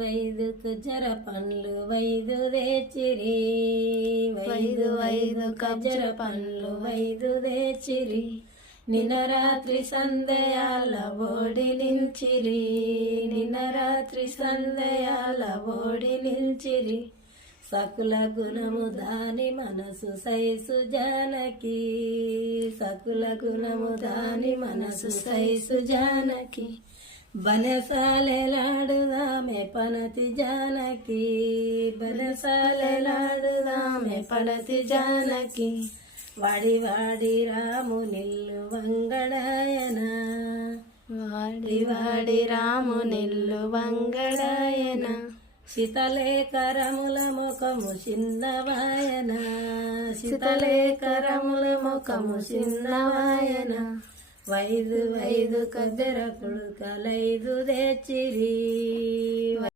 వైదు ఖజర పండ్లు వైదు తెచ్చిరి, వైదు ఖజర పండ్లు వైదు తెచ్చిరి. నిన్న రాత్రి సందేయాల ఓడి నిల్చిరి, నిన్న రాత్రి సందేయాల ఓడి నిల్చిరి. సకుల గుణము దాని మనసు సైసు జానకి, సకుల గుణము దాని మనసు సైసు జానకి. బలసాలెలాడుదామె పనతి జానకి, బలసాలెలాడుదామె పనతి జానకి. వాడి వాడి రాము నిల్లు వంగడాయన, వాడి వాడి రాము నిల్లు వంగడాయన. శీతలేకరముల ముఖము చిన్నవాయన, శీతలేకరముల ముఖము చిన్నవాయన. వైదు ఖజర కుడుకలైదు తెచ్చిరి.